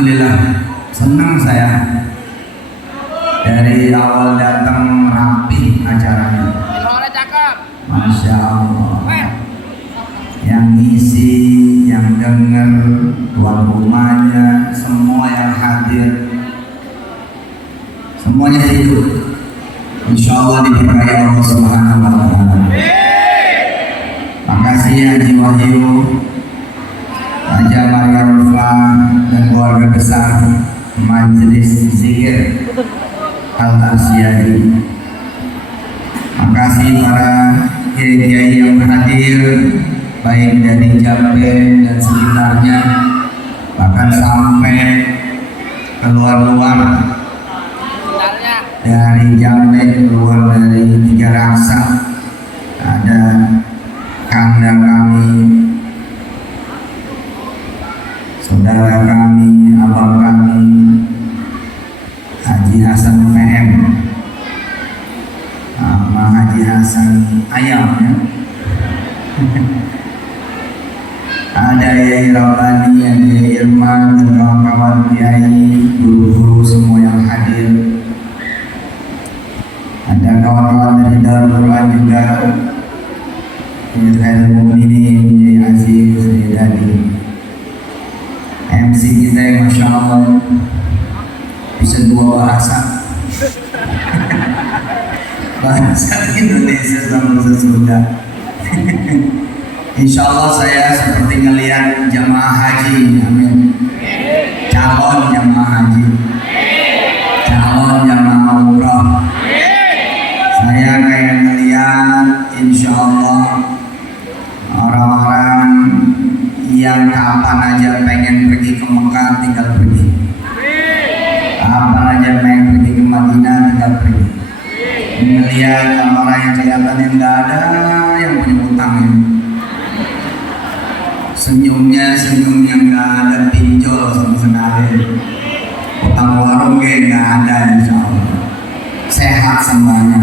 Alhamdulillah senang saya dari awal datang rapi acaranya. Masya Allah. Yang ngisi, yang denger, tuan rumahnya, semua yang hadir, semuanya hidup. Insya Allah diberkahi Allah Subhanahu wa Ta'ala. Makasih Haji Wahyu, Haja Maria Rufa dan keluarga besar Majelis Zikir Al-Asyadi. Makasih para kiai-kiai yang hadir, baik dari Jambe dan sekitarnya, bahkan sampai keluar-luar dari Jambe, keluar dari Tiga Raksa, ada kanda kami, saudara kami, abang kami, Haji Hasan PM, sama Haji Hasan Ayam ya. Ada Yai Rabbani, ada Yai Irman, dan kawan-kawan kiai, guru-guru semua yang hadir. Ada kawan-kawan dari Darul Quran juga, Khairul Mukminin, Yai Aziz, Yai Dadi. MC kita yang Masya Allah bisa dua bahasa. Bahasa Indonesia sama bahasa Sunda. Insya Allah saya seperti ngelihat jamaah haji, amin. Calon jamaah haji, calon jamaah umrah. Saya kayak ngelihat Insya Allah orang-orang yang kapan aja pengen pergi ke Mekah tinggal pergi, kapan aja pengen pergi ke Madinah tinggal pergi. Melihat orang yang kelihatannya nggak ada yang punya utang ini. Senyumnya nggak ada pinjol sama sekali, utang warung kayak nggak ada. Insya Allah sehat semuanya,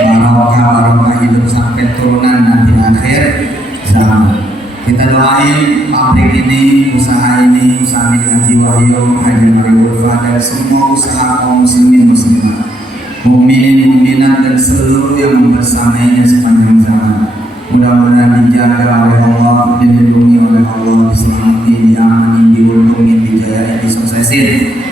barokah hidup sampai turunan nanti akhir zaman. Kita doain pabrik ini, usaha milik Haji Wahyu, Haji Maria Rufa, dan semua usaha kaum muslimin muslimat, mukminin mukminat dan seluruh yang membersamainya sepanjang zaman. Mudah-mudahan dijaga oleh Allah, dilindungi oleh Allah, diselamati, diamani, diuntungin, dijayai, disuksesin,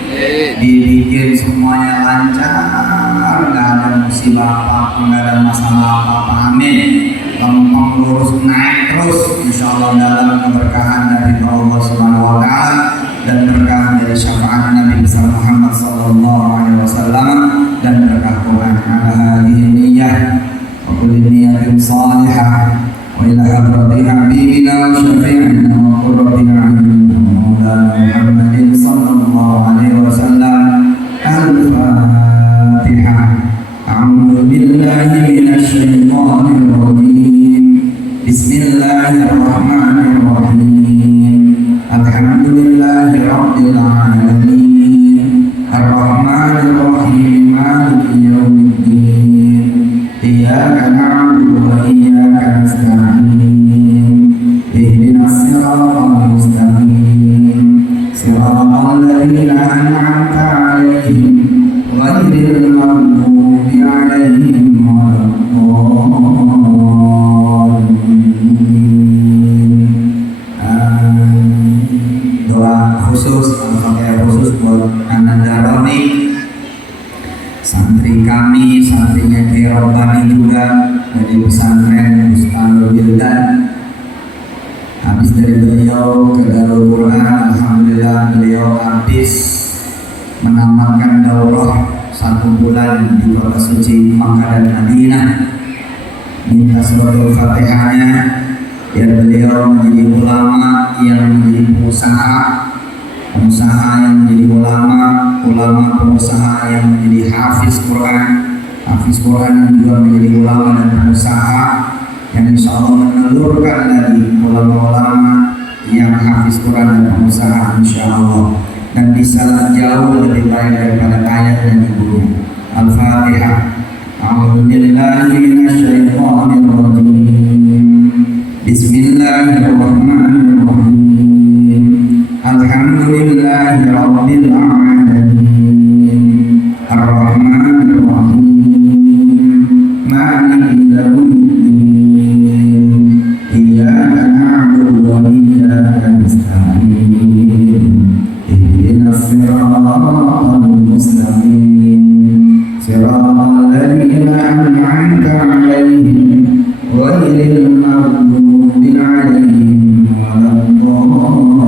dibikin semuanya lancar, nggak ada musibah apa-apa, nggak ada masalah apa-apa, amin. Gampang lurus naik terus, insya Allah dalam keberkahan dari Allah Subhanahu wa Ta'ala dan berkah dari syafaat Nabi besar Muhammad Sallallahu Alaihi Wasallam dan berkah Quran. Ala hadhihi niyyah وكل نية صالحة وإلى حضرة حبيبنا وشفيعنا وقرة أعيننا مولانا محمد صلى الله عليه وسلم. الفاتحة. أعوذ بالله من الشيطان الرجيم. بسم الله الرحمن الرحيم. الحمد لله رب العالمين الرحمن الرحيم مالك يوم الدين. إياك نعبد وإياك نستعين. اهدنا الصراط المستقيم صراط الذين أنعمت عليهم غير المغضوب عليهم ولا الضالين. Doa khusus, al-fatihah khusus buat Ananda Roni, santri kami, santrinya Kiai Rabbani juga dari pesantren Ustaz Wildan. Habis dari beliau ke Darul Quran, alhamdulillah beliau habis menamatkan daurah 1 bulan di kota suci Makkah dan Madinah. Minta suratul Fatihahnya biar beliau menjadi ulama yang menjadi pengusaha yang menjadi ulama pengusaha yang menjadi hafiz Quran yang juga menjadi ulama dan pengusaha yang insya Allah menelurkan lagi ulama-ulama yang hafiz Quran dan pengusaha insya Allah, dan bisa jauh lebih baik daripada ayah dan ibunya. Al-Fatihah. A'udzu billahi minasyaitonir rajim. Bismillahirrahmanirrahim. Alhamdulillahi نعبد وإياك نستعين اهدنا الصراط المستقيم صراط الذين أنعمت عليهم غير المغضوب عليهم ولا الضالين.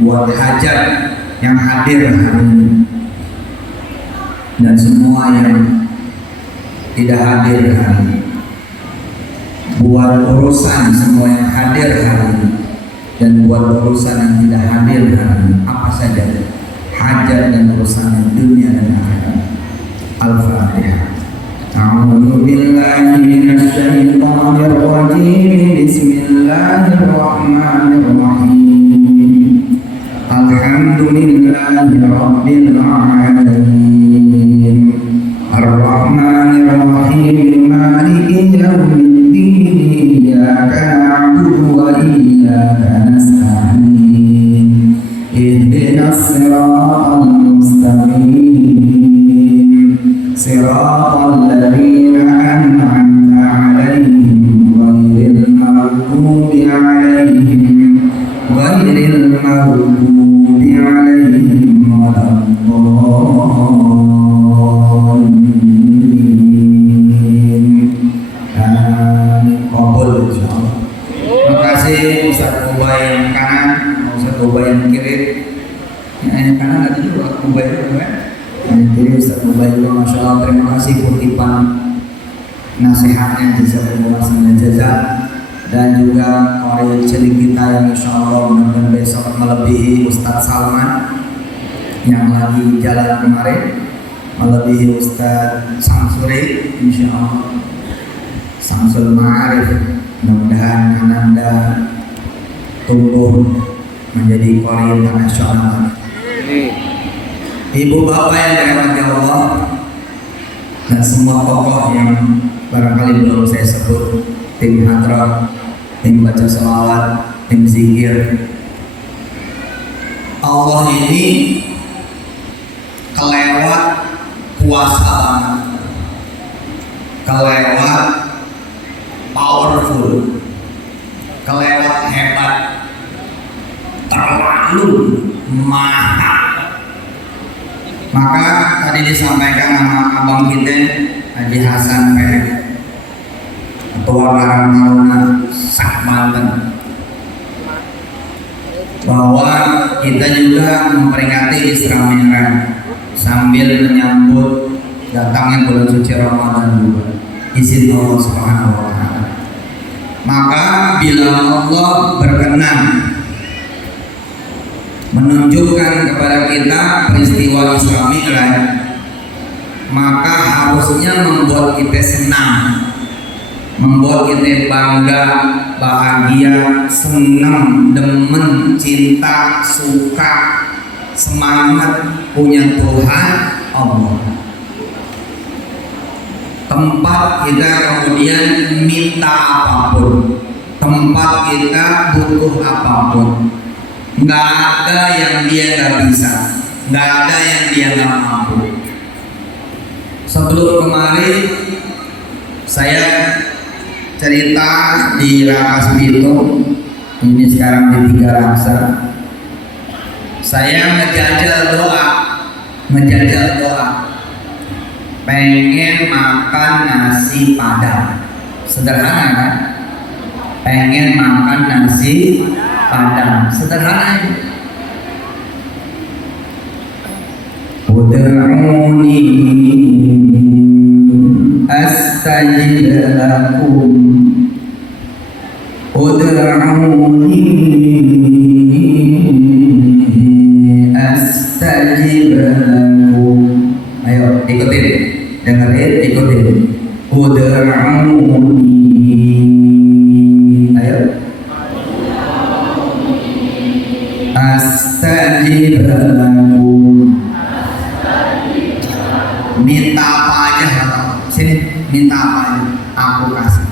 Buat hajat yang hadir hari ini dan semua yang tidak hadir hari ini, buat urusan semua yang hadir hari ini dan buat urusan yang tidak hadir hari ini, apa saja hajat dan urusan dunia dan akhirat. Al-Fatihah. A'udzu billahi minasy syaithanir rajim. Bismillahirrahmanirrahim. Alhamdulillahi rabbil alamin. Ar-Rahmanir-Rahim. Maliki yaumiddin. Iyyaka na'budu wa iyyaka nasta'in. Ihdinas siratal mustaqim. Siratal ladzina an'amta 'alaihim ghairil maghdubi 'alaihim waladdallin. Kabul insyaallah. Terima kasih Ustaz Ubay yang kanan, Ustaz Ubay yang kiri. Yang kanan ada juga Ubay juga. Jadi Ustaz Ubay juga Masya Allah, terima kasih kutipan nasihatnya, jazakumullah khairan jazaa, dan juga orang cilik kita yang Insya Allah mudah-mudahan besok melebihi Ustaz Salman yang lagi jalan kemarin, melebihi Ustaz Samsuri Insya Allah, Samsul Ma'arif. Mudah-mudahan Ananda tumbuh menjadi qori internasional. Ibu bapak yang dirahmati Allah dan semua tokoh yang barangkali belum saya sebut, tim hadrah, tim baca sholawat, tim zikir. Allah ini kelewat kuasa banget, kelewat powerful, kelewat hebat, terlalu mahal. Maka tadi disampaikan sama abang kita Haji Hasan Ketua Karang Taruna Sak Banten, bahwa kita juga memperingati Isra Mi'raj sambil menyambut datangnya bulan suci Ramadan juga, izin Allah Subhanahu wa Ta'ala. Maka bila Allah berkenan menunjukkan kepada kita peristiwa Isra Mi'raj, maka harusnya membuat kita senang, membuat kita bangga, bahagia, senang, demen, cinta, suka, semangat punya Tuhan Allah. Tempat kita kemudian minta apapun, tempat kita butuh apapun, nggak ada yang dia nggak bisa, nggak ada yang dia nggak mampu. Sebelum kemarin saya cerita di Rakas Bitung, ini sekarang di Tiga Raksa. Saya ngejajal doa, pengen makan nasi Padang. Sederhana kan? Pengen makan nasi Padang, sederhana. Ud'uni astajib lakum, ud'uni astajib lakum. Ayo ikutin, dengerin, ikutin. Ud'uni, ayo. Astajib lakum. Minta apa aja, sini minta apa aja, aku kasih.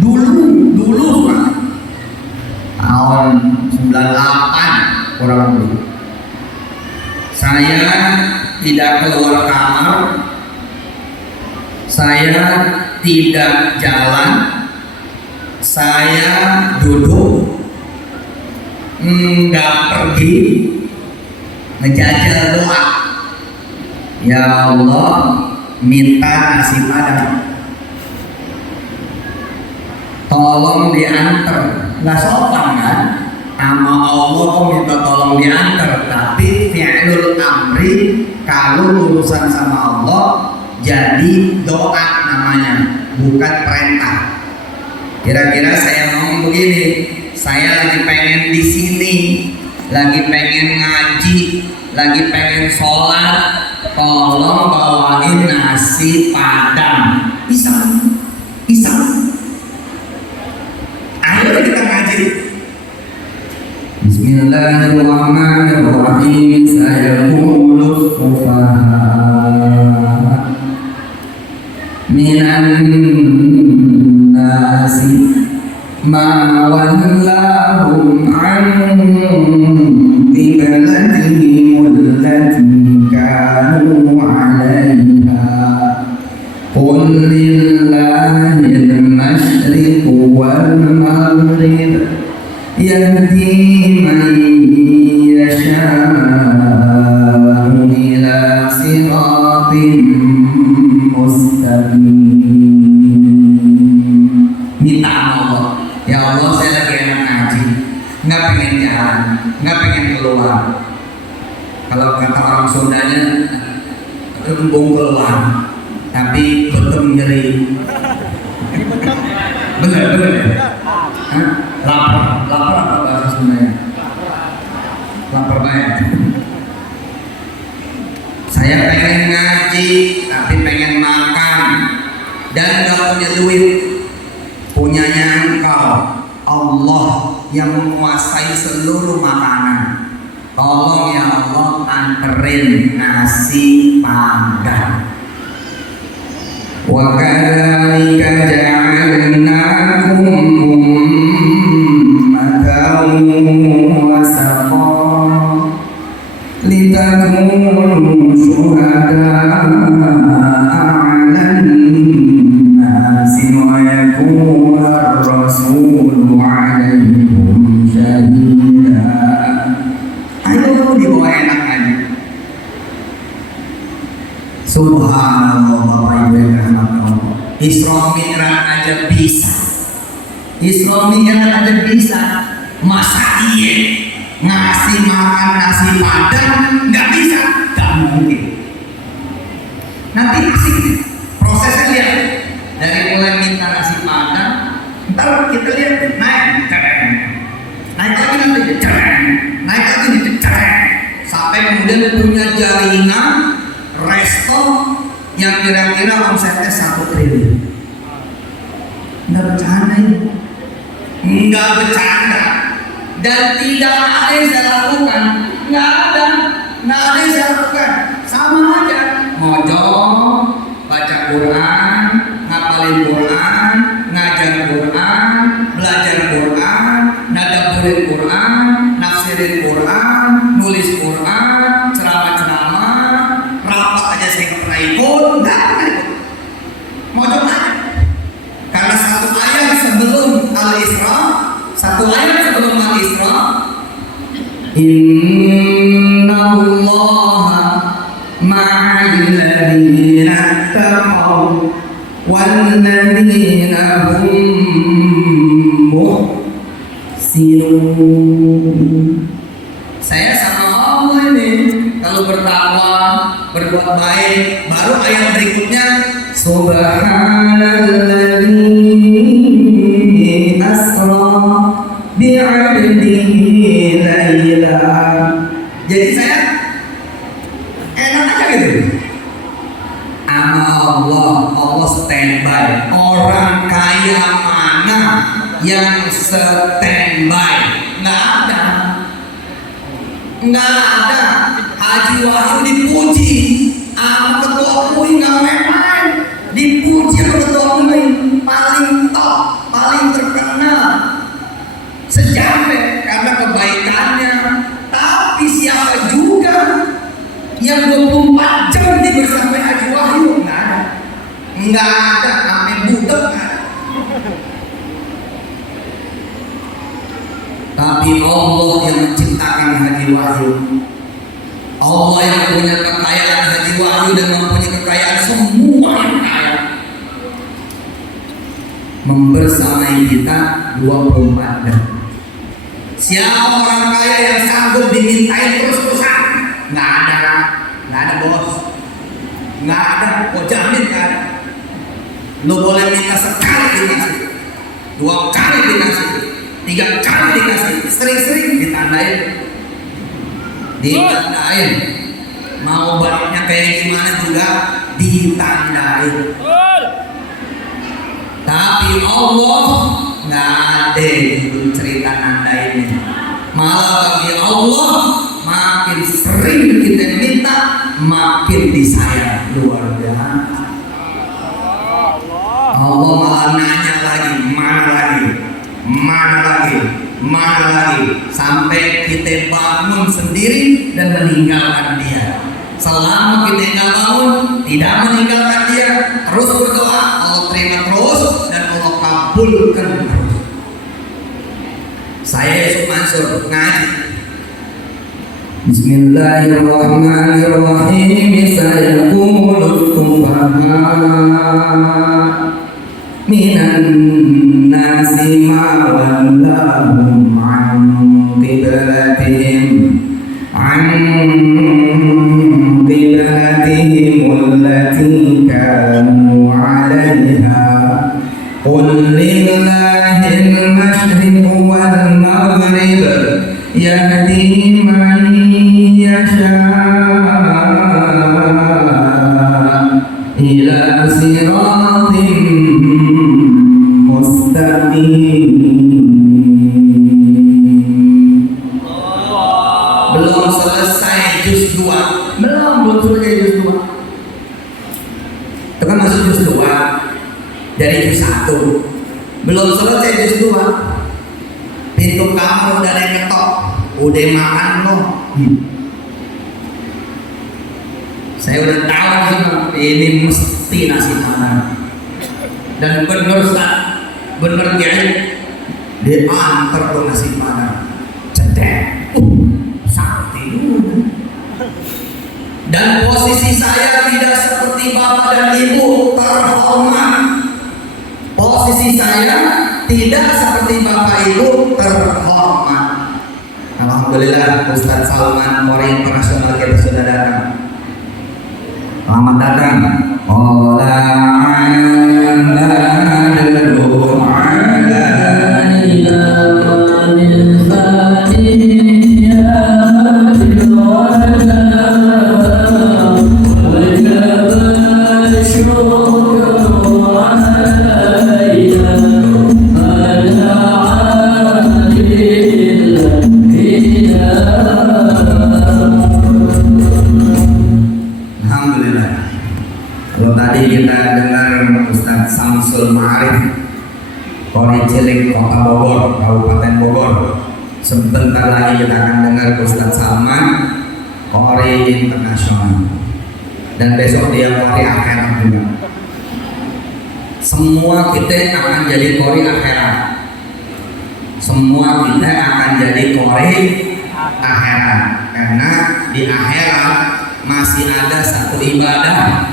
Dulu Pak, tahun 98 kurang lebih, saya tidak keluar kamar Saya tidak jalan, saya duduk, nggak pergi, ngejajal doa. Ya Allah, minta nasi padang, tolong diantar. Nggak sopan kan? Sama Allah kok minta tolong diantar, tapi fi'lul amri kalau urusan sama Allah jadi doa namanya, bukan perintah. Kira-kira saya ngomong begini, saya lagi pengen di sini, lagi pengen ngaji, lagi pengen sholat, tolong bawain nasi padang. Bisa, bisa. Ayo kita ngaji. Bismillahirrahmanirrahim. Sayaqulus sufaha minan nasi ma wallahum an qiblatihim allati kanu 'alaiha qul lillahil masyriqu wal maghrib yahdi man yasha'u ila siratin mustaqim. Minta Allah, ya Allah saya lagi enak ngaji, nggak pengen jalan, nggak pengen keluar. Kalau kata orang Sundanya, embung keluar, tapi betul nyeri. Bener. Lapar apa bahasa Sundanya? Lapar banget. Saya pengen ngaji, tapi pengen makan dan gak punya duit. Punyanya Engkau, Allah yang menguasai seluruh makanan. Tolong ya Allah anterin nasi padang. Wa kadzalika ja'alnakum ummatan wasatan litakunu syuhada'a 'alan nasi wa yakuna ar-rasulu 'alaikum shahida. Ayo dibawa enak aja. Subhanallah, Bapak Ibu yang dirahmati Allah. Isra Mi'raj aja bisa. Isra Mi'raj aja bisa. Masa iya ngasih makan nasi padang nggak bisa? Nggak mungkin. Nanti asik prosesnya lihat dari mulai minta nasi padang, ntar kita lihat naik lagi nanti naik lagi sampai kemudian punya jaringan resto yang kira-kira omsetnya 1 triliun. Nggak bercanda ini, nggak bercanda, dan tidak ada yang saya lakukan, nggak ada yang saya lakukan, sama aja mojok, baca Quran, ngapalin Quran, ngajar Quran, belajar Quran, nadaburin Quran, nafsirin Quran, nulis Quran, ceramah-ceramah, rapat aja saya nggak pernah ikut, nggak pernah ikut. Mojok aja. Karena satu ayat sebelum Al-Isra, Inna Allah ma'al ladhina taqaw wal ladhina hum muhsinun. Saya sama Allah ini kalau bertakwa, berbuat baik, baru ayat berikutnya Subhanalladzi asra bi'abdihi laila. Jadi saya enak aja gitu. Allah standby. Orang kaya mana yang standby? Nggak ada. Haji Wahyu dipuji sama ketua MUI, nggak main-main. Dipuji sama ketua MUI, paling top, paling terkenal sejambe karena kebaikannya. Tapi siapa juga yang 24 jam di bersama Haji Wahyu? Nggak budak. Tapi Allah yang menciptakan Haji Wahyu, Allah yang punya kekayaan Haji Wahyu dan mempunyai kekayaan semua yang kaya, membersamai kita 24 jam. Siapa orang kaya yang sanggup dimintain terus-terusan? Nggak ada bos, nggak ada. Kok jamin nggak ada? Lo boleh minta sekali dikasih, 2 kali dikasih, 3 kali dikasih, sering-sering ditandain. Mau baiknya kayak gimana juga ditandain. Tapi Allah nggak ada gitu cerita nandainnya. Malah bagi Allah makin sering kita minta makin disayang, luar biasa. Allah malah nanya lagi, mana lagi, sampai kita bangun sendiri dan meninggalkan dia. Selama kita nggak bangun, tidak meninggalkan dia, terus berdoa, Allah terima terus dan Allah kabulkan terus. Saya Yusuf Mansur ngaji. Bismillahirrahmanirrahim. Sayaqulus sufaha minan nasi ma wallahum an qiblatihim allati kanu 'alaiha qul lillahil masyriq wal maghrib yahdi man yasha' ila siratin mustaqim. Belum selesai juz 2. Belum selesai juz 2. Itu kan masuk juz 2 dari juz 1. Belum selesai juz 2. Pintu kamar udah ada yang ketok. Udah makan loh. Saya udah tahu ini mesti nasi padang. Dan bener kiai diantar ke nasi padang. Cedek. Sakti dulu. Dan posisi saya tidak seperti bapak dan ibu terhormat. Posisi saya tidak seperti bapak ibu terhormat. Alhamdulillah Ustaz Salman Mori Internasional kita sudah datang. Selamat datang. Kalau tadi kita dengar Ustaz Samsul Ma'arif Kori Cilik Kota Bogor, Kabupaten Bogor. Sebentar lagi kita akan dengar Ustaz Salman Kori Internasional. Dan besok dia Kori Akhirat juga. Semua kita akan jadi Kori Akhirat. Semua kita akan jadi Kori Akhirat. Karena di akhirat masih ada satu ibadah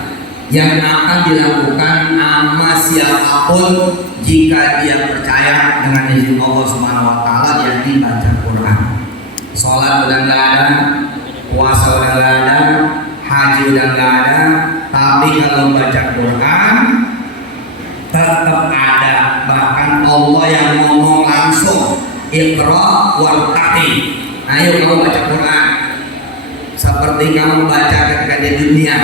yang akan dilakukan sama siapapun jika dia percaya dengan izin Allah Subhanahu wa taala, yakni baca Quran. Salat udah enggak ada, puasa udah enggak ada, haji udah enggak ada, tapi kalau baca Quran tetap ada. Bahkan Allah yang ngomong langsung, Iqra wartaqi. Ayo kamu baca Quran seperti kamu baca ketika di dunia.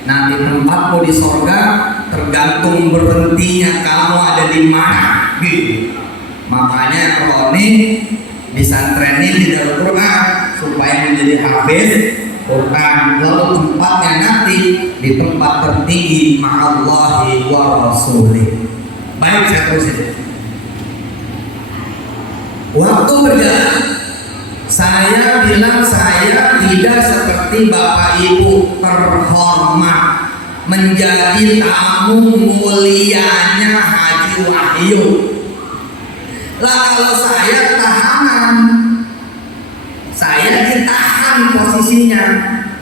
Nanti tempatmu di sorga tergantung berhentinya kamu ada di mana gitu. Makanya kalau ini disantrenin di dalam Quran supaya menjadi hafiz Quran. Lalu tempatnya nanti di tempat tertinggi ma'allahi wa rasulih. Baik, saya terusin. Waktu berjalan, saya bilang saya tidak seperti bapak ibu terhormat, menjadi tamu mulianya Haji Wahyu. Lah kalau saya tahanan, saya ditahan posisinya.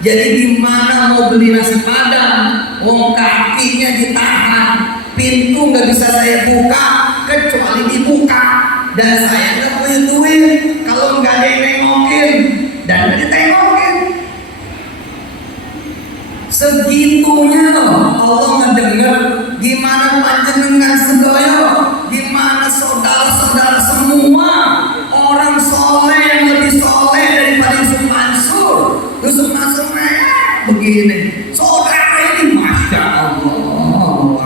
Jadi gimana mau beli nasi padang? Wong kakinya ditahan, pintu nggak bisa saya buka kecuali dibuka, dan saya nggak punya duit kalau nggak ada yang nengokin dan nggak ditengokin. Segitunya loh Allah mendengar gimana panjenengan sedaya, gimana saudara-saudara semua orang soleh yang lebih soleh daripada Yusuf Mansur. Yusuf Mansur begini, saudara ini masya Allah,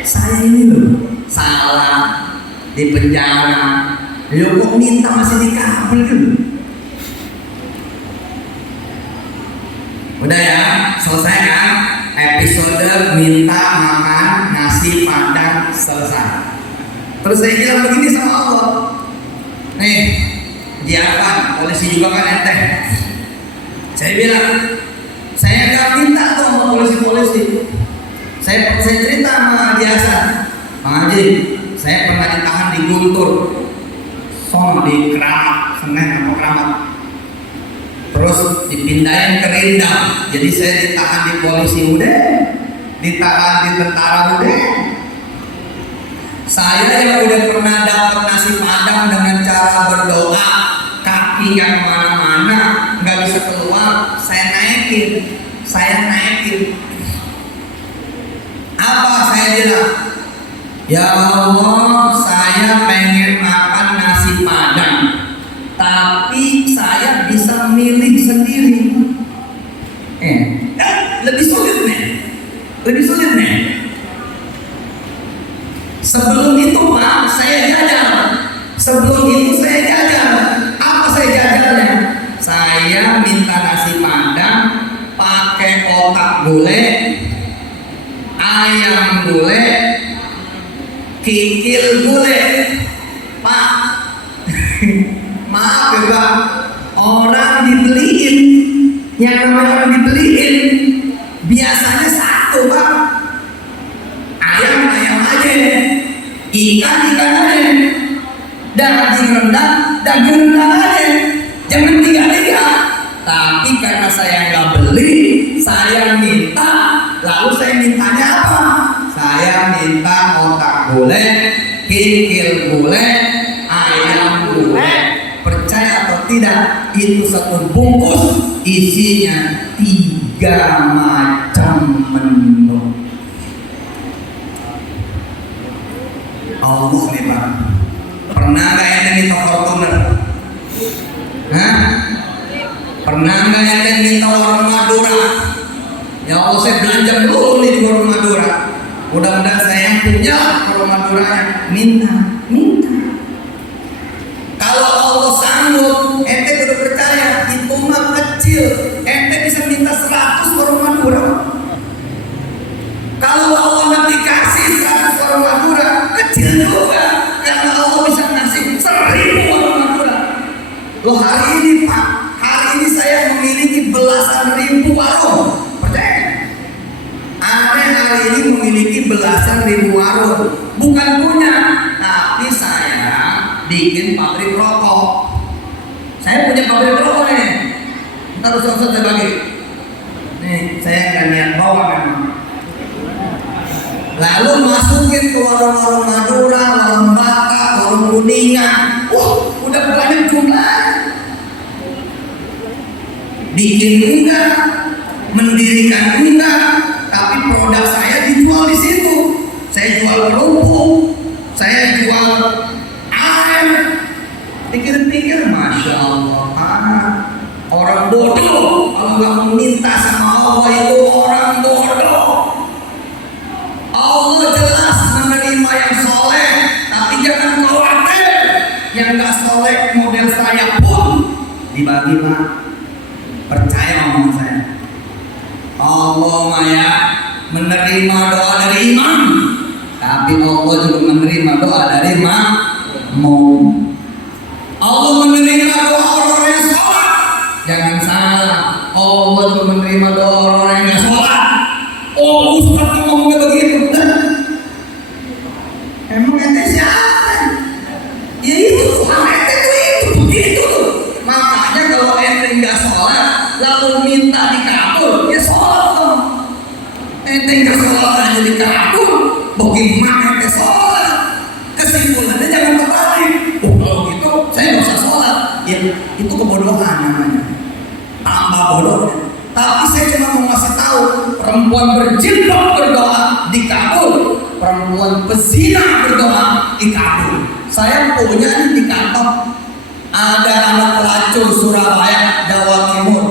saya ini loh salah di penjara, yo kok minta masih dikabul dulu. Udah ya, selesai kan? Episode minta makan nasi padang selesai. Terus saya bilang begini sama Allah, nih diapakan polisi juga kan ente. Saya bilang, saya nggak minta tuh sama polisi-polisi. Saya cerita sama Haji, Pak Haji, saya pernah ditahan di Guntur, di Keramat, Senen atau Keramat. Terus dipindahin ke Rindang, jadi saya ditahan di polisi udah, ditahan di tentara udah. Saya yang udah pernah dapat nasi padang dengan cara berdoa, kakinya kemana-mana, nggak bisa keluar, saya naikin. Apa saya bilang? Ya Allah, saya pengen makan nasi padang, tapi saya bisa milih sendiri. Lebih sulit nih. Sebelum itu Pak, saya jajan. Apa saya jajannya? Saya minta nasi padang pakai otak gulai, ayam gulai, kikil gulai. Pak, maaf ya Pak, orang dibeliin, yang namanya orang dibeliin biasanya satu Pak, ayam aja, ikan aja, daging rendang aja, jangan tiga. Tapi karena saya nggak beli, saya minta, lalu saya mintanya apa? Saya minta otak gulai, kikil gulai, ayam gulai. Percaya atau tidak, itu satu bungkus isinya 3 macam menu. Allah nih Pak, pernah nggak yang minta Fortuner? Pernah nggak yang minta warung Madura? Ya Allah, saya belanja dulu nih di warung Madura. Mudah-mudahan saya yang punya warung Madura. Minta. Kalau Allah sanggup, ente udah percaya, itu mah kecil. Ente bisa minta 100 warung Madura. Kalau Allah nggak dikasih 100 warung Madura, kecil juga. Karena Allah bisa ngasih 1000 warung Madura. Loh, hari ini Pak, saya memiliki belasan ribu warung. Percaya? Aneh, hari ini memiliki belasan ribu warung. Bukan punya, tapi saya bikin pabrik rokok. Saya punya pabrik rokok nih. Ntar usah saya bagi. Nih, saya nggak niat bawa memang. Lalu masukin ke warung-warung Madura, warung Batak, warung Kuningan. Udah banyak jumlah. Bikin enggak, mendirikan enggak, tapi produk saya dijual di situ. Saya jual kerupuk, saya jual air. Pikir-pikir, masya Allah, orang bodoh kalau nggak meminta sama Allah itu orang bodoh. Allah jelas menerima yang soleh, tapi jangan khawatir, yang nggak soleh model saya pun dibagi Pak. Percaya omongan saya. Allah Maya menerima doa dari imam, tapi Allah juga menerima doa dari makmum. Allah menerima doa orang yang sholat, jangan salah. Allah juga menerima doa orang yang nggak sholat. Oh, Ustaz ngomongnya begitu. Bagaimana ente sholat? Kesimpulannya jangan terbalik. Oh kalau gitu saya nggak usah sholat. Ya itu kebodohan namanya. Tambah bodohnya. Tapi saya cuma mau ngasih tahu, perempuan berjilbab berdoa dikabul, perempuan pezina berdoa dikabul. Saya punya nih di kantor ada anak pelacur Surabaya, Jawa Timur,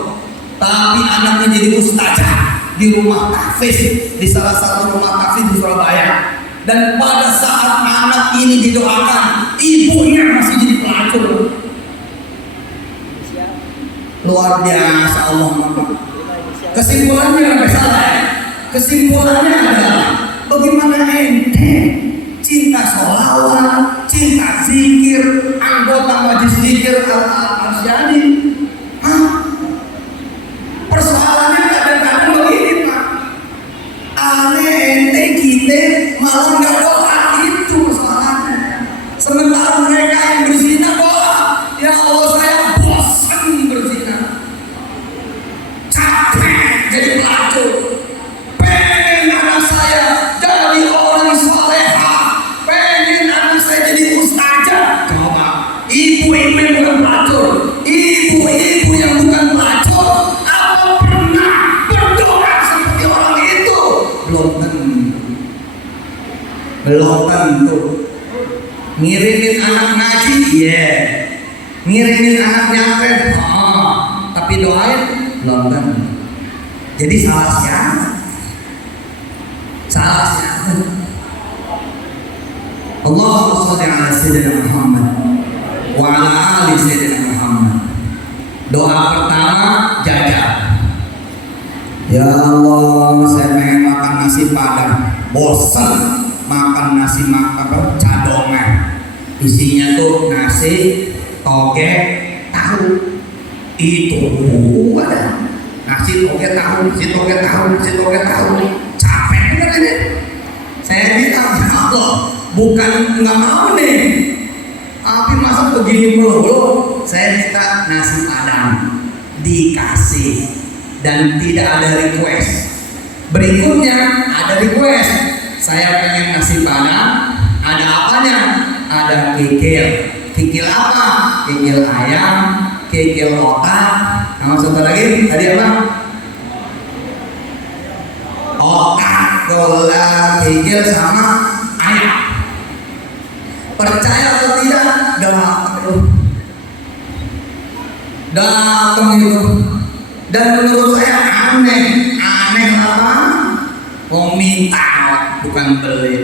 tapi anaknya jadi ustazah di rumah tahfiz, di salah satu rumah tahfiz di Surabaya. Dan pada saat anak ini didoakan, ibunya masih jadi pelacur. Luar biasa Allah. Kesimpulannya apa salah ya? Kesimpulannya adalah bagaimana ente cinta sholawat, cinta zikir, anggota majelis zikir Al-Arsyadi. Persoalannya kadang-kadang begini Pak. Aneh ente kita malah nggak doa, itu persoalannya. Sementara mereka yang berzina doa, ya Allah saya bosan berzina, capek jadi pelacur, pengen anak saya jadi orang soleha, pengen anak saya jadi ustazah. Coba ibu-ibu yang bukan pelacur, ibu-ibu yang bukan pelacur, apa pernah berdoa seperti orang itu? Belum tentu. Ngirimin anak ngaji, ngirimin anak nyamper, tapi doain belum tentu. Jadi salah siapa? Salah siapa? Allahumma sholli ala sayyidina Muhammad wa ala ali sayyidina Muhammad. Doa pertama jajan. Ya Allah, saya pengen makan nasi padang, bosan makan nasi cadongan, isinya tuh nasi toge tahu. Itu ada nasi toge tahu, capek kan ini. Saya bilang ya Allah, bukan nggak mau nih, tapi masa begini mulu. Saya minta nasi padang, dikasih, dan tidak ada request. Berikutnya ada request, saya pengen nasi padang, ada apanya? Ada kikil apa? Kikil ayam, kikil otak. Nah, satu lagi tadi apa? Otak, gola, kikil sama ayam. Percaya atau tidak? Datang itu. Dan menurut saya aneh apa? Mau minta bukan beli.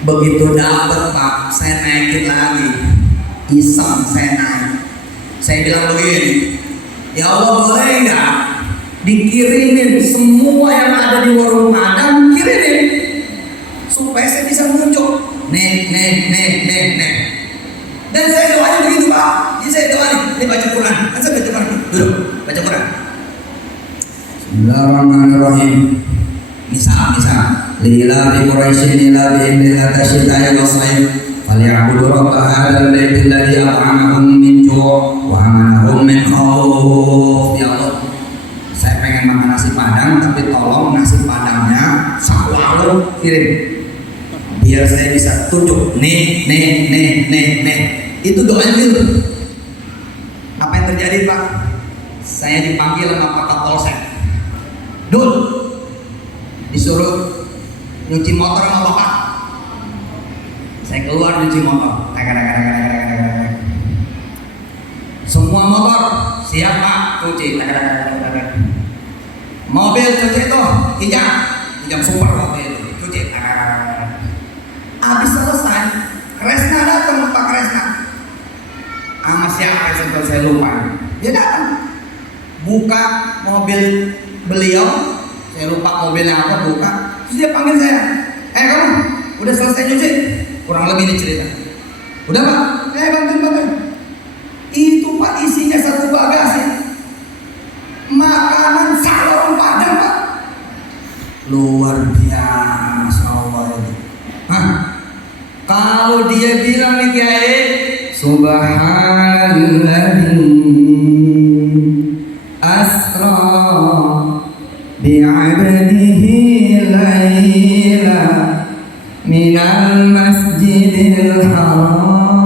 Begitu dapat Pak, saya naikin lagi, iseng saya naik. Saya bilang begini, ya Allah boleh nggak dikirimin semua yang ada di warung Padang, kirimin supaya saya bisa muncul. Nih. Dan saya doanya begitu Pak. Ini saya doa ini baca Quran. Kan saya baca Quran dulu, baca Quran. Bismillahirrahmanirrahim. Misal lila bi quraisyin ila bi imlila tashitaya wasayf falyabudu rabb hadzal baiti alladhi at'amahum min ju' wa amanahum min khauf. Ya Allah, saya pengen makan nasi padang, tapi tolong nasi padangnya selalu kirim biar saya bisa tunjuk nih. Itu doanya gitu. Apa yang terjadi Pak? Saya dipanggil sama Pak Kapolsek. Dul, disuruh nyuci motor sama bapak. Saya keluar nyuci motor. Semua motor siap Pak, cuci. Mobil cuci itu hijau super waktu itu, cuci. Habis selesai, Kresna datang, Pak Kresna. Sama siapa yang saya lupa. Dia datang, buka mobil beliau, saya lupa mobilnya apa, buka. Terus dia panggil saya, kamu udah selesai nyuci? Kurang lebih ini cerita. Udah Pak, bantuin. Itu Pak isinya satu bagasi makanan warung Padang Pak. Luar biasa Allah itu. Kalau dia bilang nih Kiai, Subhanalladzi asra bi'abdihi layla minal masjidil haram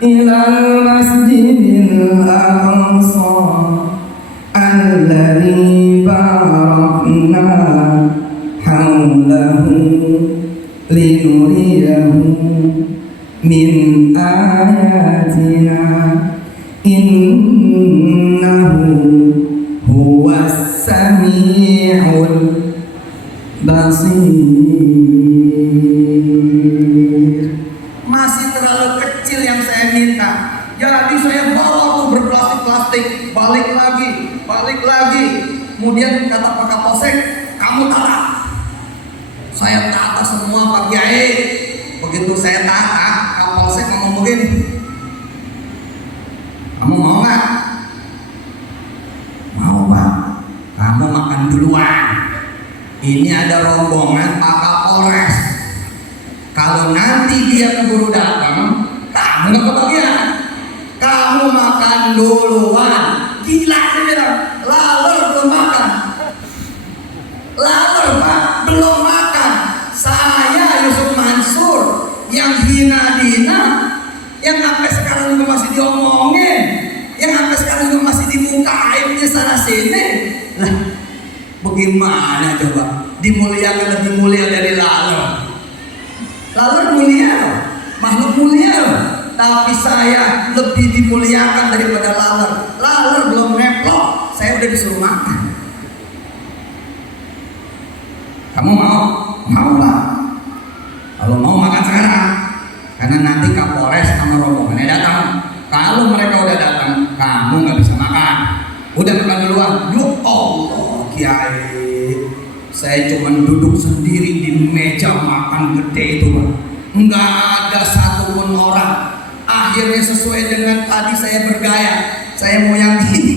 ilal masjidil aqsa alladzi barakna haulahu linuriyahu min ayatina innahu huwas sami'ul basir. Masih terlalu kecil yang saya minta, jadi saya bawa tuh berplastik-plastik, balik lagi. Kemudian kata Pak Kapolsek, kamu tata. Saya tata semua Pak Kiai. Begitu saya tata, Kapolsek ngomong begini, kamu mau nggak? Mau Pak. Kamu makan duluan. Ini ada rombongan Pak Kapolres. Kalau nanti dia keburu datang, kamu nggak kebagian. Kamu makan duluan. Gila dia bilang, laler belum makan. Laler Pak, belum makan. Saya Yusuf Mansur yang hina-dina, yang sampai sekarang juga masih diomongin, yang sampai sekarang juga masih dimukain di sana sini. Lah, bagaimana coba? Dimuliakan lebih mulia dari laler. Laler mulia, makhluk mulia. Tapi saya lebih dimuliakan daripada laler. Laler belum ngeplok, saya udah disuruh makan. Kamu mau? Mau Pak. Kalau mau makan sekarang, karena nanti Kapolres sama rombongannya datang. Kalau mereka udah datang, kamu nggak bisa makan. Udah makan duluan. Ya Allah, Kiai, saya cuma duduk sendiri di meja makan gede itu Pak. Nggak ada satupun orang. Akhirnya sesuai dengan tadi saya bergaya, saya mau yang ini.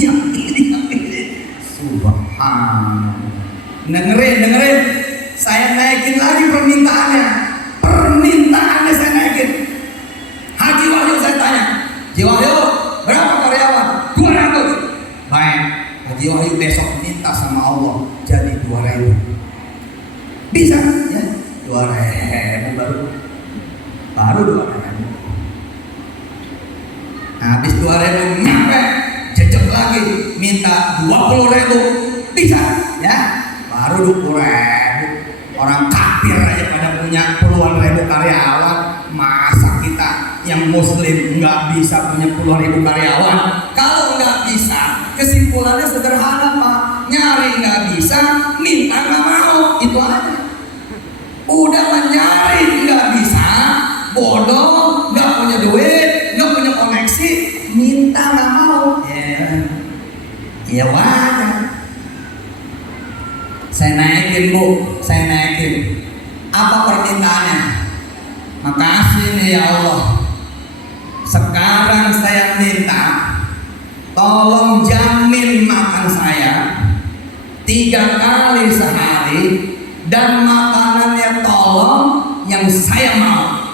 Subhanallah. Dengerin. Saya naikin lagi permintaannya saya naikin. Haji Wahyu saya tanya, Haji Wahyu berapa karyawan? 200. Baik, Haji Wahyu besok minta sama Allah jadi 2.000. Bisa ya? 2.000 baru 2.000. Nah, habis 2.000 nyampe, jejak lagi minta 20.000. Bisa ya? Baru 20.000. Orang kafir aja pada punya puluhan ribu karyawan. Masa kita yang muslim nggak bisa punya puluhan ribu karyawan? Kalau nggak bisa, kesimpulannya sederhana Pak. Nyari nggak bisa, minta nggak mau. Itu aja. Udah menyari nggak bisa, bodoh, nggak punya duit, nggak punya koneksi, minta nggak mau. Ya wajar. Saya naikin Bu, saya naikin. Apa permintaannya? Makasih nih ya Allah. Sekarang saya minta, tolong jamin makan saya 3 kali sehari, dan makanannya tolong yang saya mau.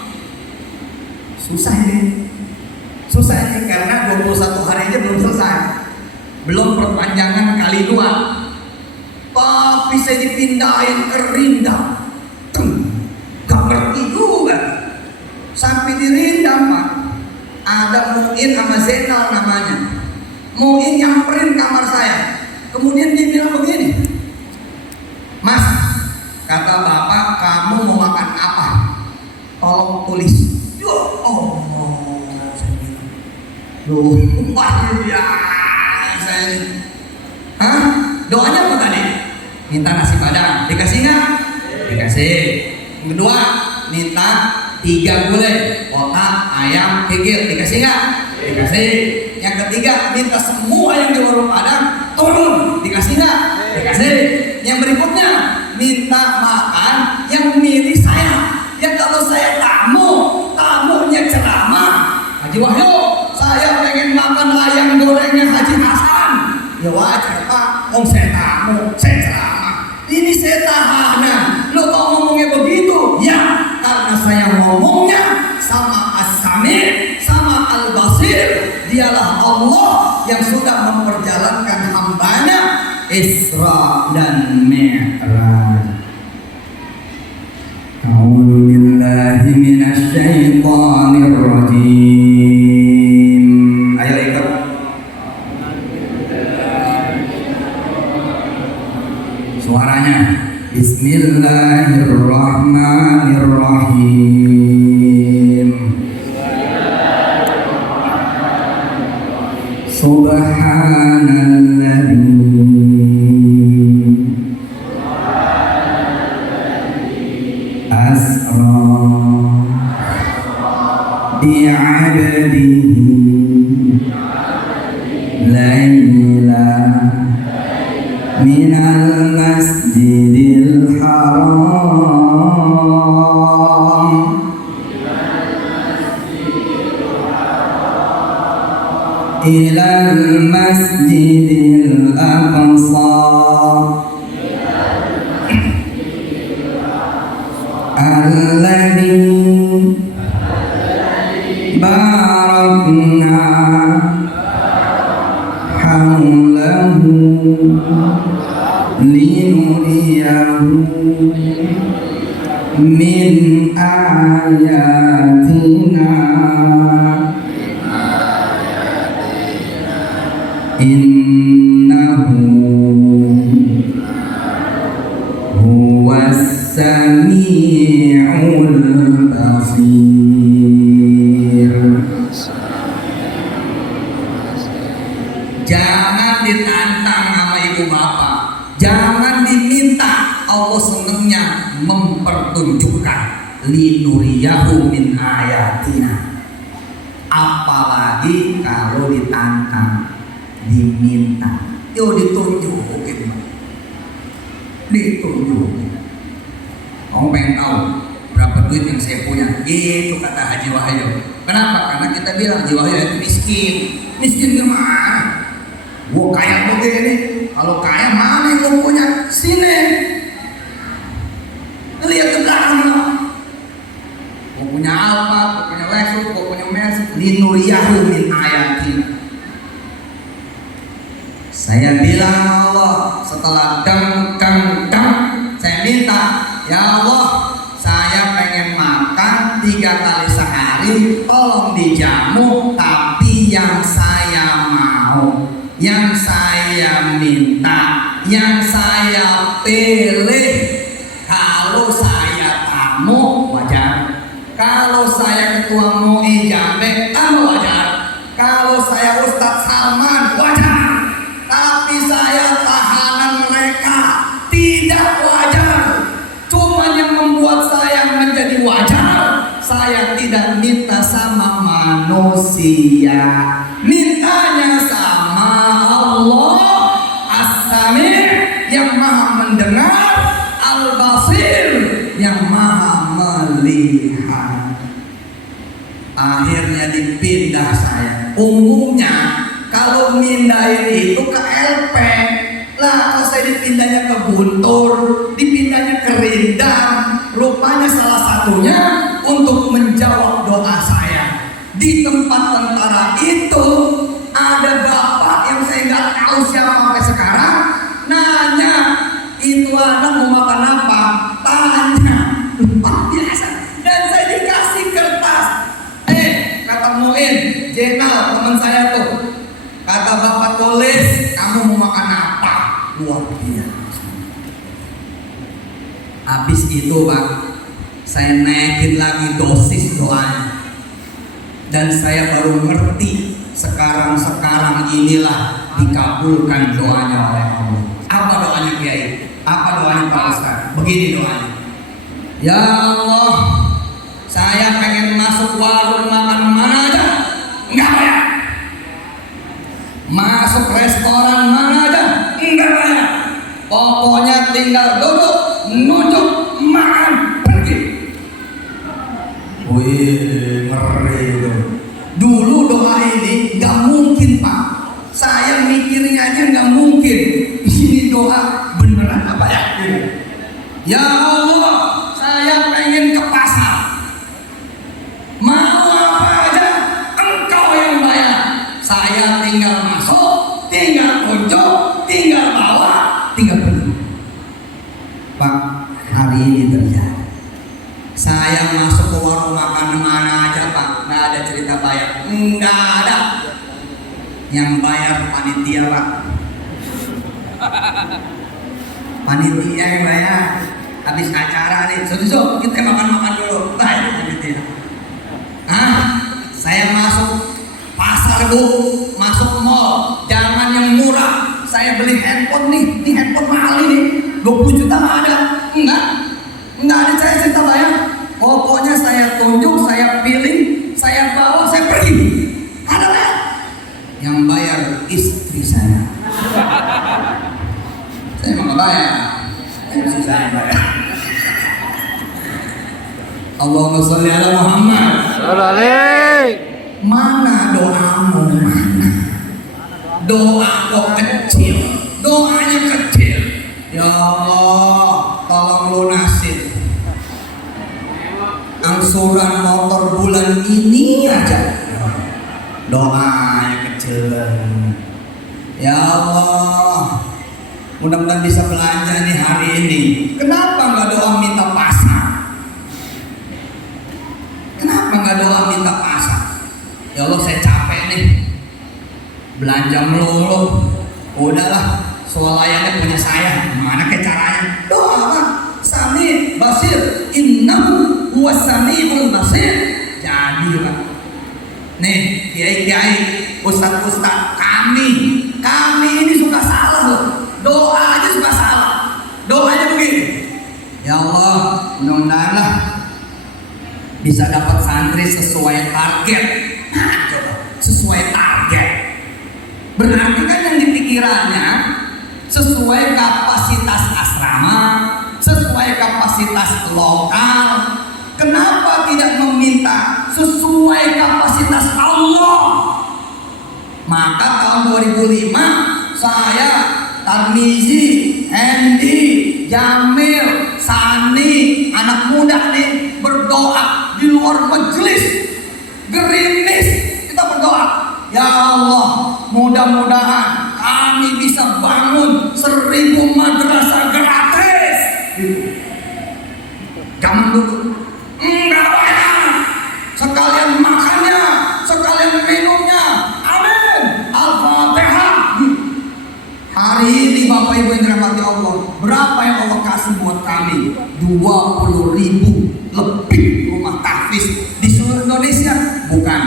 Susah ini karena 21 hari aja belum selesai, belum perpanjangan kali 2. Tapi saya dipindahin ke Rindam. Gak ngerti juga. Sampai di Rindam Pak, ada Mu'in sama Zainal namanya. Mu'in nyamperin kamar saya. Kemudian dia bilang begini, Mas, kata Bapak kamu mau makan apa? Tolong tulis. Ya Allah, saya bilang, luar biasa ini. Hah? Doanya apa tadi? Minta nasi padang, dikasih nggak? Dikasih. Yang kedua, minta 3 gulai, otak, ayam, kikil, dikasih nggak? Dikasih. Yang ketiga, minta semua yang di warung padang turun, dikasih nggak? Dikasih. Yang berikutnya, minta makan yang milih saya. Ya kalau saya tamunya ceramah, Haji Wahyu, saya pengen makan ayam gorengnya Haji Hasan. Ya wajar Pak, saya tamu, saya ceramah. Ini saya tahanan. Lo kok ngomongnya begitu? Ya, karena saya ngomongnya sama As-Sami', sama Al-Basir. Dialah Allah yang sudah memperjalankan hambanya Isra dan Mi'raj. syaitanir rajim. Ayo ikut. Suaranya. Bismillahirrahmanirrahim. Subhanalladzi asra bi'abdihi laylan minal masjidil haram ilal masjidil aqsa alladzi barakna haulahu linuriyahu min ayatina innahu huwas sami'ul basir. Jangan ditantang sama ibu bapak, jangan diminta. Allah senangnya mempertunjukkan linuriyahu min ayatina. Apalagi kalau ditantang, diminta, yo ditunjukin, ditunjukin. Kamu pengen tahu berapa duit yang saya punya? Itu kata Haji Wahyu. Kenapa? Karena kita bilang Haji Wahyu itu miskin. Miskin gimana? Gua kaya begini. Kalau kaya mana yang gua punya? Sini. Lihat ke belakang. Gua punya Alfa, gua punya Lexus, gua punya Mercedes. Linuriyahu min ayatina. Saya bilang Allah setelah dang, saya minta, ya Allah, saya pengen makan 3 kali sehari, tolong dijamu, tapi yang saya mau, yang saya minta, yang saya pilih. Kalau saya tamu wajar, kalau saya ketua MUI Jambe wajar, kalau saya Ustadz Salman wajar. Tapi saya tahanan mereka tidak wajar. Cuma yang membuat saya menjadi wajar, saya tidak minta sama manusia, mintanya sama Allah As-Sami' yang maha mendengar, Al-Basir yang maha melihat. Akhirnya dipindah saya. Umumnya kalau mindahin itu ke LP lah, kalau saya dipindahnya ke Guntur, dipindahnya ke Rindang. Rupanya salah satunya untuk menjawab doa saya. Di tempat tentara itu ada bapak yang saya nggak tahu siapa sampai sekarang, nanya itu anak mau makan apa, tanya biasa, dan saya dikasih kertas. Kata Muin Jenal teman saya tuh, kata bapak tulis, kamu mau makan apa? Luar biasa. Habis itu Pak, saya naikin lagi dosis doanya. Dan saya baru ngerti sekarang inilah dikabulkan doanya oleh Allah. Apa doanya Kiai? Apa doanya Pak Ustaz? Begini doanya. Ya Allah, saya pengen masuk warung makan mana aja, enggak bayar. Masuk restoran mana aja, enggak bayar. Pokoknya tinggal duduk, nunjuk, makan, pergi. Wih, ngeri itu. Dulu doa ini nggak mungkin Pak. Saya mikirnya aja nggak mungkin. Ini doa beneran apa ya? Ya Allah, saya pengen ke pasar. Mau apa aja, Engkau yang bayar. Saya tinggal masuk, tinggal unjuk, tinggal bawa, tinggal pergi. Pak, hari ini terjadi. Saya masuk ke warung makan mana aja Pak, nggak ada cerita bayar, nggak ada. Yang bayar panitia Pak, panitia yang bayar. Habis acara nih, so kita makan dulu, bayar panitia. Saya masuk pasar Bu, masuk mall, jangan yang murah. Saya beli handphone nih handphone mahal ini, 20 juta nggak ada, nggak ada saya cerita bayar. Pokoknya saya tunjuk, saya pilih, saya bawa, saya pergi. Ada bayar. Yang bayar istri saya. Saya mau nggak bayar, istri saya bayar. Allahumma sholli ala Muhammad. Mana doamu mana? Doa kok kecil, doanya kecil. Ya Allah, tolong lunasin angsuran motor bulan ini aja. Doanya kecil. Ya Allah, mudah-mudahan bisa belanja nih hari ini. Kenapa nggak doa minta pasar? Kenapa nggak doa minta pasar? Ya Allah, saya capek nih belanja melulu. Udahlah, swalayannya punya saya. Gimana ke caranya? Doa Pak. Sami basir, innahu huwas samiul basir. Jadi Pak, nih kiai-kiai, ustaz-ustaz, kami ini suka salah loh. Doa aja suka salah. Doanya begini, ya Allah, mudah-mudahan lah bisa dapat santri sesuai target. Sesuai target berarti kan yang dipikirannya sesuai kapasitas asrama, sesuai kapasitas lokal. Kenapa tidak meminta sesuai kapasitas Allah? Maka tahun 2005 saya, Tarmizi, Hendy, Jamil, Sani, anak muda nih berdoa di luar majelis gerimis. Kita berdoa, ya Allah, mudah-mudahan kami bisa bangun 1000 madrasah gratis. Jangan dulu, enggak bayar, sekalian makannya, sekalian minumnya. Amin. Al-Fatihah. Hari ini Bapak Ibu yang dirahmati Allah, berapa yang Allah kasih buat kami? 20.000 lebih rumah tahfiz di seluruh Indonesia. Bukan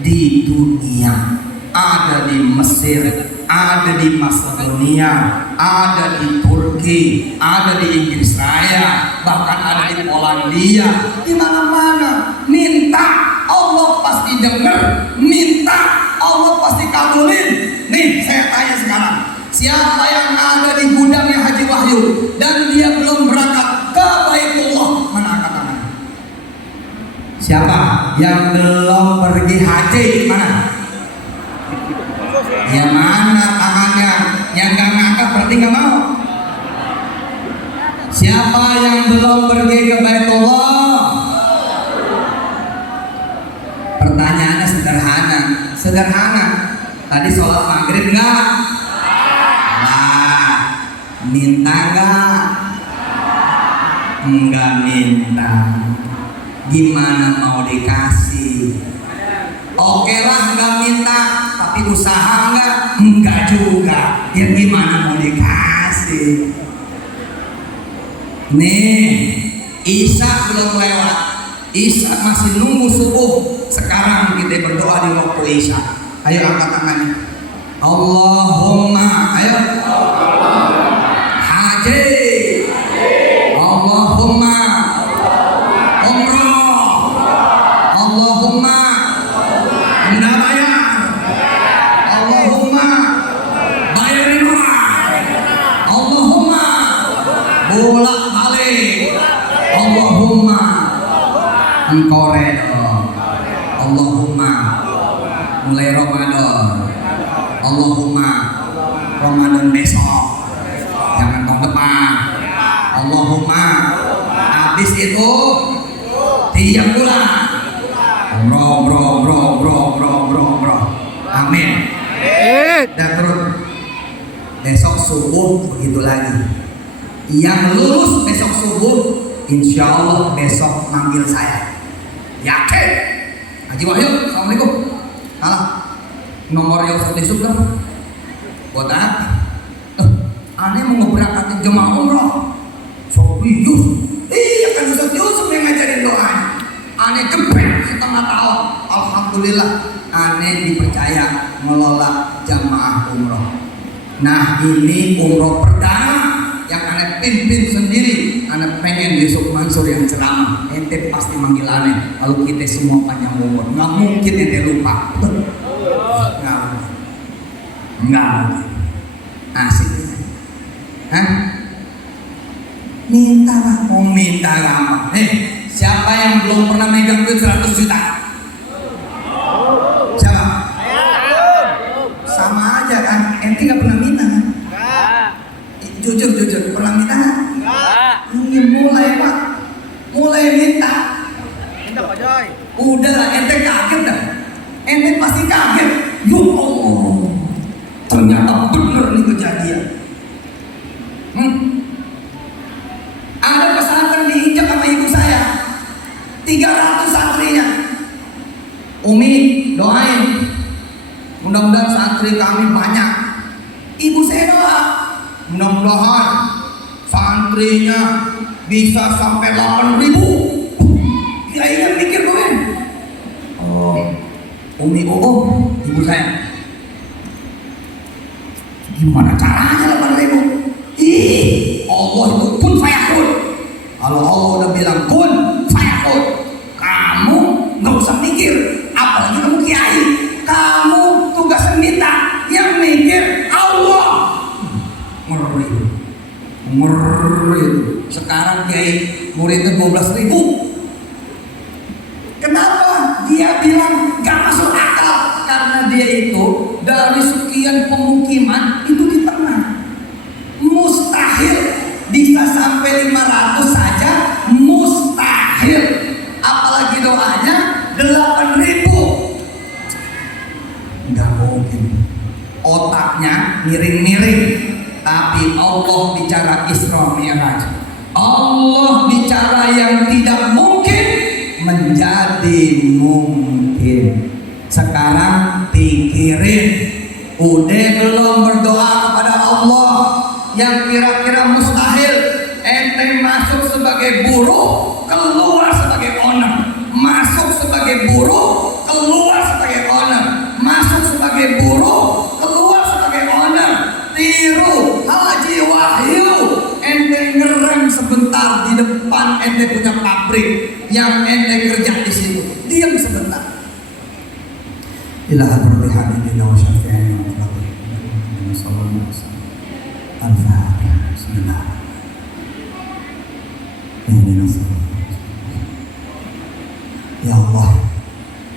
di dunia. Ada di Mesir, ada di Macedonia, ada di Turki, ada di Inggris Raya, bahkan ada di Polandia. Di mana-mana minta, Allah pasti dengar. Minta, Allah pasti kabulin. Nih saya tanya sekarang, siapa yang ada di gudangnya Haji Wahyu dan dia belum berangkat ke Baitullah? Mana angkat tangan? Siapa yang belum pergi haji? Mana? Ya mana tangannya? Yang gak ngangkat berarti gak mau. Siapa yang belum pergi ke Baitullah? Pertanyaannya sederhana. Tadi sholat maghrib enggak? Nah, minta enggak? Enggak minta. Gimana mau dikasih? Oke lah enggak minta, tapi usaha enggak juga. Ya gimana mau dikasih? Nih, Isya belum lewat. Isya masih nunggu subuh. Sekarang kita berdoa di waktu Isya. Ayo angkat tangannya. Allahumma, ayo. Haji. Allahumma. Umrah. Allahumma. Enggak bayar. Allahumma. Bayarin rumah. Allahumma. Bolak balik. Allahumma. Engkau redha. Allahumma. Mulai Ramadan. Allahumma. Ramadan besok. Jangan tahun depan. Allahumma. Habis itu tiap bulan. Umroh. Amin. Dan terus besok subuh begitu lagi. Yang lulus besok subuh insya Allah besok manggil saya. Yakin? Haji Wahyu, assalamualaikum. Kalah. Nomor yang Yusuf kan? Buat apa? Aneh mau ngeberangkatin jemaah umroh. Serius? Iya kan Ustaz Yusuf yang ngajarin doa. Aneh jepret setengah tahun. Alhamdulillah, aneh dipercaya ngelola jamaah umroh. Nah ini umroh perdana yang aneh pimpin sendiri. Aneh pengen Yusuf Mansur yang ceramah. Ente pasti manggil aneh. Kalau kita semua panjang umur, nggak mungkin ente lupa. Nggak. Asik. Hah? Minta lah, mau minta lama. Siapa yang belum pernah megang duit 100 juta? Siapa? Sama aja kan, ente nggak pernah minta kan? Jujur, pernah minta kan? Ini mulai pak, mulai minta. Minta Pak Joy. Udah lah, ente kaget dah. Ente pasti kaget. Yo Allah, ternyata bener nih kejadian. Ada pesantren diinjak sama ibu saya 300 santrinya. Umi doain mudah-mudahan santri kami banyak. Ibu saya doa mudah-mudahan santrinya bisa sampai 8.000. Kira-kira mikir gue. Umi ibu saya gimana caranya 8.000? Allah itu kun fayakun. Kalau Allah udah bilang kun fayakun, kamu nggak usah mikir. Apalagi kamu kiai, kamu tugasnya minta, yang mikir Allah. Ngeri. Sekarang kiai muridnya 12.000. Kenapa? Dia bilang gak masuk akal. Karena dia itu dari sekian pemukiman itu di tengah. Mustahil bisa sampai 500 saja, mustahil. Apalagi doanya 8.000. Nggak mungkin. Otaknya miring-miring. Tapi Allah bicara Isra Mi'raj. Allah bicara yang tidak mungkin menjadi mungkin. Sekarang pikirin, udah belum berdoa kepada Allah yang kira-kira mustahil? Ente masuk sebagai buruh, keluar sebagai owner. Masuk sebagai buruh, keluar sebagai owner. Masuk sebagai buruh, keluar sebagai owner. Tiru Haji Wahyu, ente ngerem sebentar di depan ente punya pabrik yang ente kerja di situ. Diam sebentar. Ila hadrati habibina wa syafi'ina wa sallallahu alaihi wasallam. Al-Fatihah. Bismillah. Ya Allah,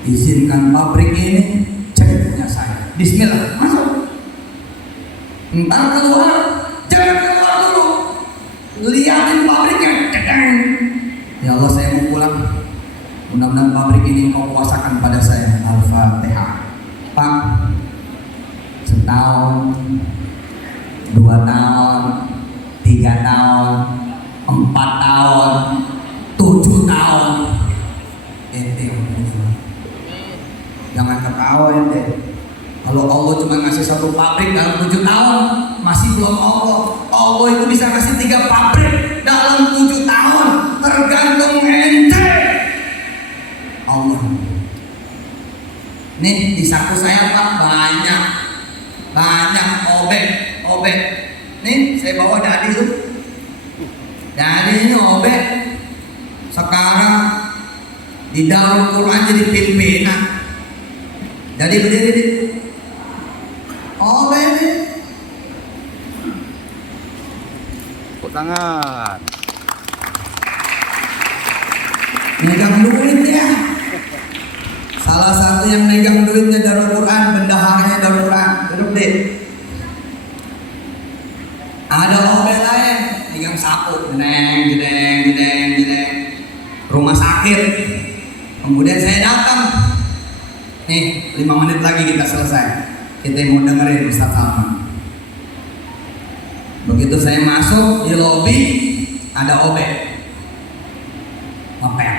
izinkan pabrik ini jadi punya saya. Bismillah, masuk. Ntar keluar, jangan keluar dulu. Lihatin pabriknya. Ya Allah, saya mau pulang. Mudah-mudahan pabrik ini kau kuasakan pada saya. Al-Fatihah. Pak, setahun, 2 tahun, 3 tahun, 4 tahun, 7 tahun. Ente jangan ketawa ente. Kalau Allah cuma ngasih 1 pabrik dalam 7 tahun, masih belum Allah. Allah itu bisa ngasih 3 pabrik dalam 7 tahun. Tergantung ente. Allah. Nih di saku saya Pak banyak obek. Nih saya bawa dadi tuh. Dadi ini obek. Sekarang di Darul Quran jadi pimpinan. Jadi berdiri di obek nih. Tepuk tangan. Megang duit ya. Salah satu yang megang duitnya Darul Quran, bendaharanya Darul Quran. Duduk deh. Ada obek lain megang sapu, jedeng. Rumah sakit. Kemudian saya datang. Nih, 5 menit lagi kita selesai. Kita mau dengerin Ustaz Salman. Begitu saya masuk di lobi, ada obek. ngepel.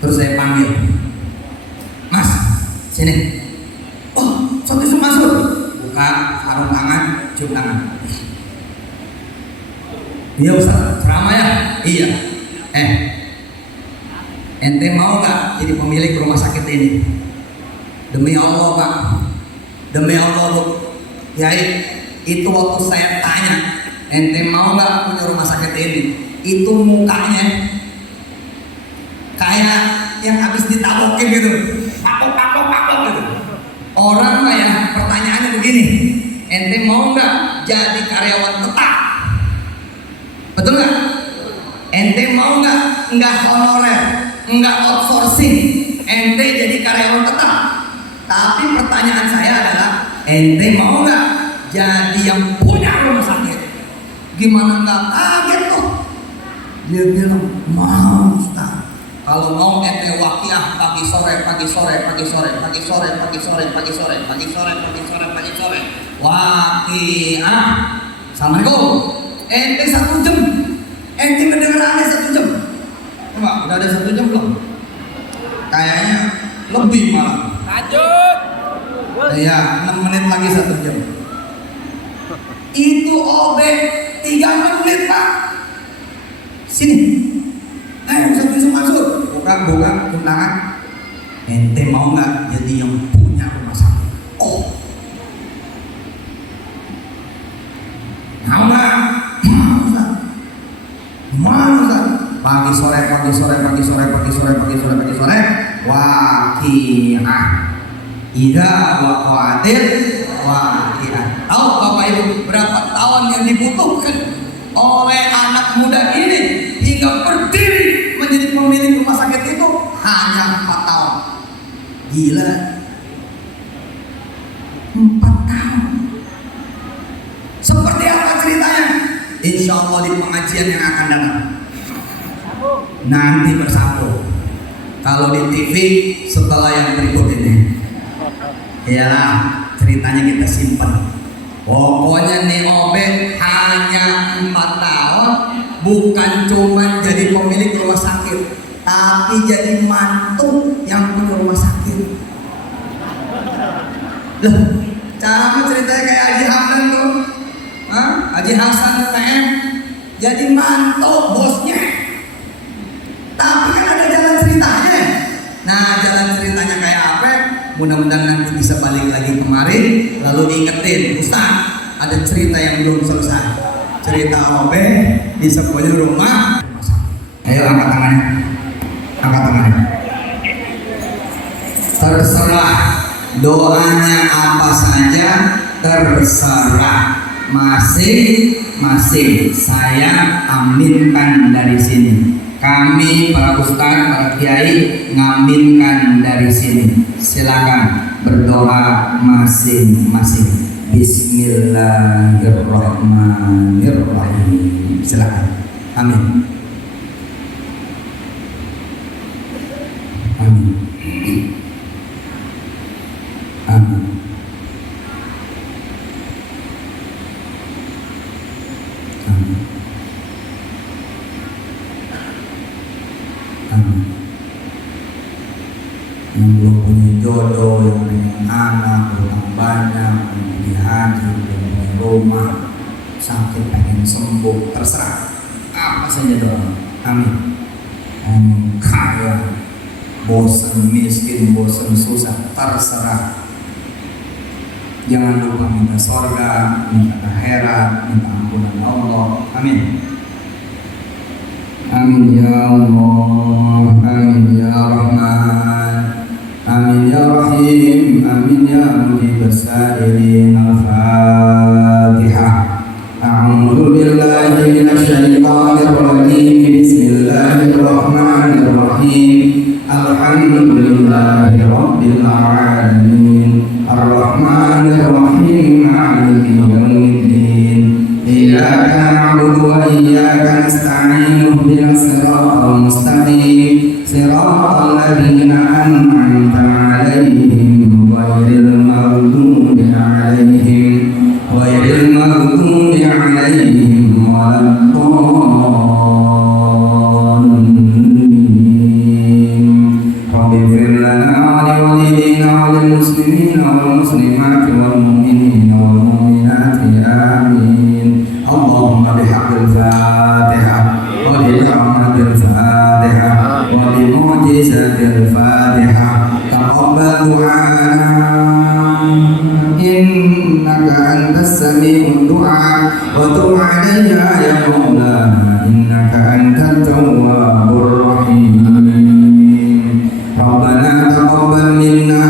Terus saya panggil, Mas, sini. Oh, Ustadz Yusuf masuk. Buka sarung tangan, cium tangan. Iya Ustadz, ceramah ya? Iya. Ente mau nggak jadi pemilik rumah sakit ini? Demi Allah Pak, demi Allah Bu. Yai, itu waktu saya tanya, ente mau nggak punya rumah sakit ini? Itu mukanya kayak yang habis ditabokin gitu, pakok gitu. Orang mah ya pertanyaannya begini, ente mau nggak jadi karyawan tetap? Betul nggak? Ente mau nggak honorer, nggak outsourcing, ente jadi karyawan tetap. Tapi pertanyaan saya adalah, ente mau nggak jadi yang punya rumah sakit? Gimana nggak kaget tuh? Dia bilang mau Ustaz. Kalau mau ente wakiah pagi sore. Wakiah. Assalamualaikum. Ente 1 jam. Ente kedengarannya 1 jam. Coba, udah ada 1 jam belum? Kayaknya lebih malah. Lanjut. Ya, 6 menit lagi 1 jam. Itu OB 3 menit Pak. Sini. Ustadz Yusuf masuk. Buka tangan. Ente mau nggak jadi yang punya rumah sakit? Oh. Mau nggak? Mau Ustaz. Pagi sore. Wakiah. Ida waqatil wakiah. Tahu Bapak Ibu berapa tahun yang dibutuhkan oleh anak muda ini hingga berdiri menjadi pemilik rumah sakit itu? Hanya 4 tahun. Gila. 4 tahun. Seperti apa ceritanya? Insya Allah di pengajian yang akan datang. Nanti bersambung. Kalau di TV setelah yang berikut ini, ya ceritanya kita simpan. Pokoknya nih OB hanya 4 tahun, bukan cuma jadi pemilik rumah sakit, tapi jadi mantu yang punya rumah sakit. Loh, cara ceritanya kayak Haji Hasan tuh, Haji Hasan PM jadi mantu bosnya. Tapi kan ada jalan ceritanya. Nah, jalan ceritanya kayak apa? Mudah-mudahan nanti bisa balik lagi kemarin, lalu diingetin, Ustaz, ada cerita yang belum selesai. Cerita OB di sebuah rumah. Ayo angkat tangannya. Terserah doanya apa saja, terserah. Masing-masing saya aminkan dari sini. Kami para ustaz, para kiai ngaminkan dari sini. Silakan berdoa masing-masing. Bismillahirrahmanirrahim. Silakan. Amin. Amin. Amin. Yang belum punya jodoh, yang punya anak, belum banyak, belum punya haji, belum punya rumah, sakit pengen sembuh, terserah apa saja doa. Amin. Amin. Kaya, bosan miskin, bosan susah, terserah. Jangan lupa minta sorga, minta akhirat, minta ampunan Allah. Amin. Amin ya Allah, amin ya Rahman, amin ya Rahim, amin ya Mujib as-sa'ilin. Al-Fatihah. A'udzu billahi minasy syaithanir rajim. Bismillahirrahmanirrahim. Alhamdulillahi rabbil alamin. Ar-Rahmanir Rahim. Maliki yaumiddin. Iyyaka na'budu wa iyyaka nasta'in. Ihdinas siratal mustaqim. Siratal ladzina an'amta 'alaihim ghairil maghdubi 'alaihim waladdallin. وبمعجزة الفاتحة تقبل دعاءنا إنك أنت السميع الدعاء وتب علينا يا مولانا إنك أنت التواب الرحيم ربنا تقبل منا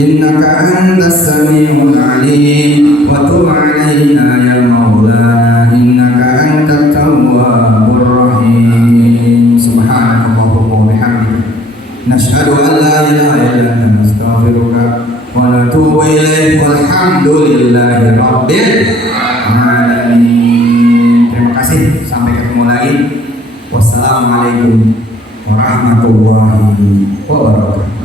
إنك أنت السميع العليم وتب علينا يا مولانا إنك أنت التواب الرحيم سبحانك اللهم وبحمدك نشهد أن لا إله إلا أنت نستغفرك ونتوب إليك والحمد لله رب العالمين. Terima kasih, sampai ketemu lagi. Wassalamualaikum warahmatullahi wabarakatuh.